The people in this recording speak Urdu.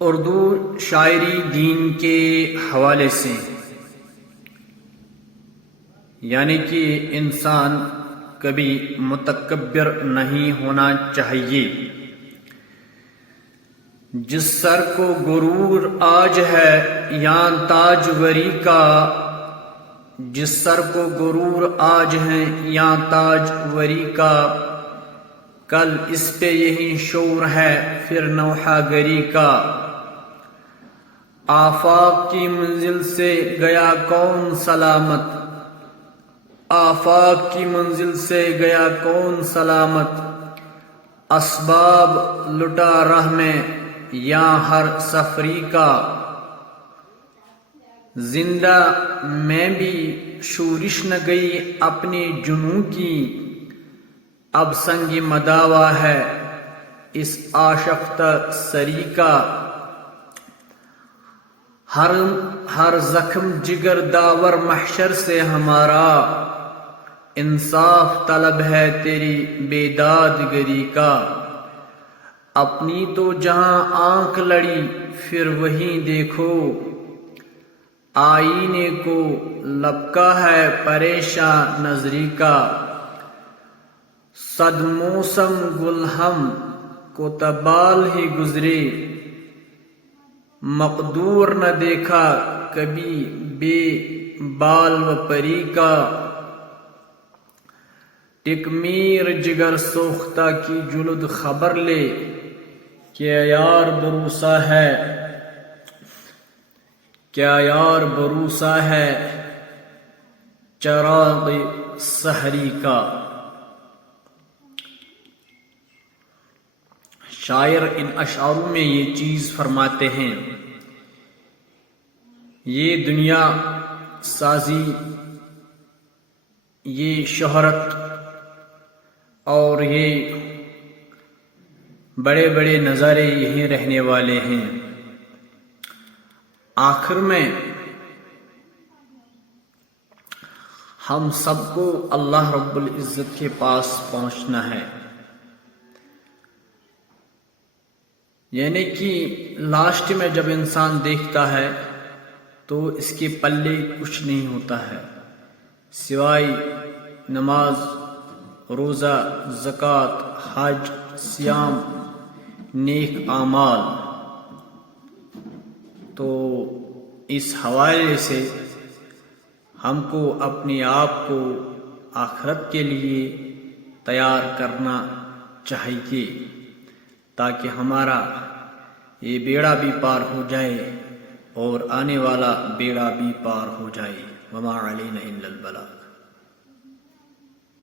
اردو شاعری دین کے حوالے سے، یعنی کہ انسان کبھی متکبر نہیں ہونا چاہیے۔ جس سر کو غرور آج ہے یا تاجوری کا، جس سر کو غرور آج ہے یا تاجوری کا، کل اس پہ یہی شور ہے پھر نوحہ گری کا۔ آفاق کی منزل سے گیا کون سلامت، آفاق کی منزل سے گیا کون سلامت، اسباب لٹا راہ میں یا ہر سفری کا۔ زندہ میں بھی شورش نہ گئی اپنی جنوں کی، اب سنگ مداوا ہے اس آشفتہ سری کا۔ ہر زخم جگر داور محشر سے ہمارا، انصاف طلب ہے تیری بیداد گری کا۔ اپنی تو جہاں آنکھ لڑی پھر وہیں دیکھو، آئینے کو لبکا ہے پریشان نظری کا۔ صد موسم گل ہم کو تبال ہی گزرے، مقدور نہ دیکھا کبھی بے بال و پری کا۔ ٹکمیر جگر سوختہ کی جلد خبر لے، کیا یار بھروسہ ہے، کیا یار بھروسہ ہے چراغ سحری کا۔ شاعر ان اشعاروں میں یہ چیز فرماتے ہیں، یہ دنیا سازی، یہ شہرت اور یہ بڑے بڑے نظارے یہیں رہنے والے ہیں۔ آخر میں ہم سب کو اللہ رب العزت کے پاس پہنچنا ہے، یعنی کہ لاسٹ میں جب انسان دیکھتا ہے تو اس کے پلے کچھ نہیں ہوتا ہے سوائے نماز، روزہ، زکوٰۃ، حج، صیام، نیک اعمال۔ تو اس حوالے سے ہم کو اپنے آپ کو آخرت کے لیے تیار کرنا چاہیے، تاکہ ہمارا یہ بیڑا بھی پار ہو جائے اور آنے والا بیڑا بھی پار ہو جائے۔ وما علینا الا البلاغ۔